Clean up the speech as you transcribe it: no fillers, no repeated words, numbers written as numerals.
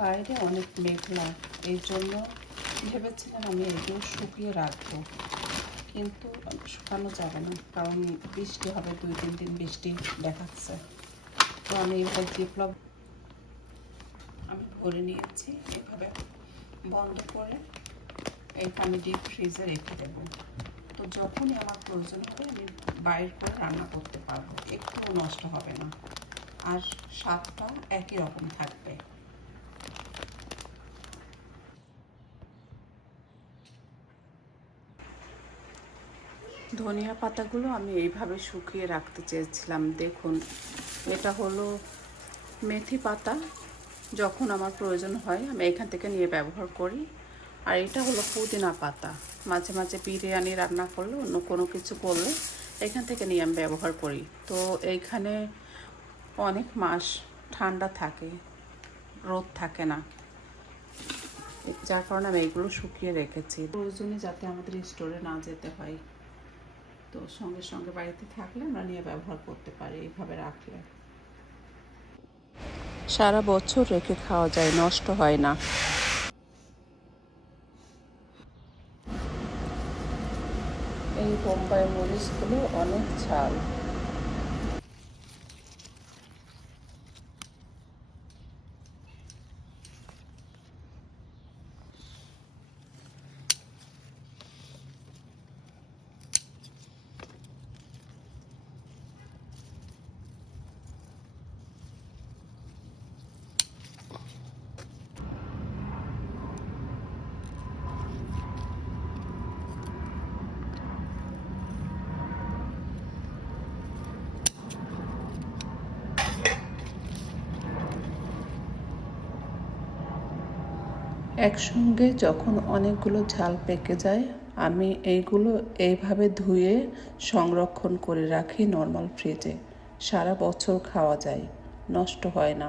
বাইরে অনেক মেঘলা, এই জন্য ভেবেছিলাম আমি এগুলো শুকিয়ে রাখবো, কিন্তু শুকানো যাবে না, কারণ বৃষ্টি হবে, 2-3 দিন বৃষ্টি দেখাচ্ছে। তো আমি এবার জিপলক আমি ভরে নিয়েছি, এভাবে বন্ধ করে এইখানে ডিপ ফ্রিজে রেখে দেবো। তো যখনই আমার প্রয়োজন হবে আমি বাইর করে রান্না করতে পারবো, একটুও নষ্ট হবে না, আর স্বাদটা একই রকম থাকবে। ধনিয়া পাতাগুলো আমি এইভাবে শুকিয়ে রাখতে চেয়েছিলাম। দেখুন, এটা হলো মেথি পাতা, যখন আমার প্রয়োজন হয় আমি এখান থেকে নিয়ে ব্যবহার করি। আর এটা হলো পুদিনা পাতা, মাঝে মাঝে বিরিয়ানি রান্না করলে, অন্য কোনো কিছু করলে এখান থেকে নিয়ে আমি ব্যবহার করি। তো এইখানে অনেক মাস ঠান্ডা থাকে, রোদ থাকে না, যার কারণে আমি এইগুলো শুকিয়ে রেখেছি, প্রয়োজনে যাতে আমাদের স্টোরে না যেতে হয়। তো সঙ্গে সঙ্গে বাড়িতে থাকলে আমরা নিয়ে ব্যবহার করতে পারি, এইভাবে রাখলে সারা বছর রেখে খাওয়া যায়, নষ্ট হয় না। এই বোম্বাই মরিচগুলো অনেক ঝাল। একসঙ্গে যখন অনেকগুলো ঝাল পেকে যায়, আমি এইগুলো এইভাবে ধুয়ে সংরক্ষণ করে রাখি নর্মাল ফ্রিজে। সারা বছর খাওয়া যায়, নষ্ট হয় না।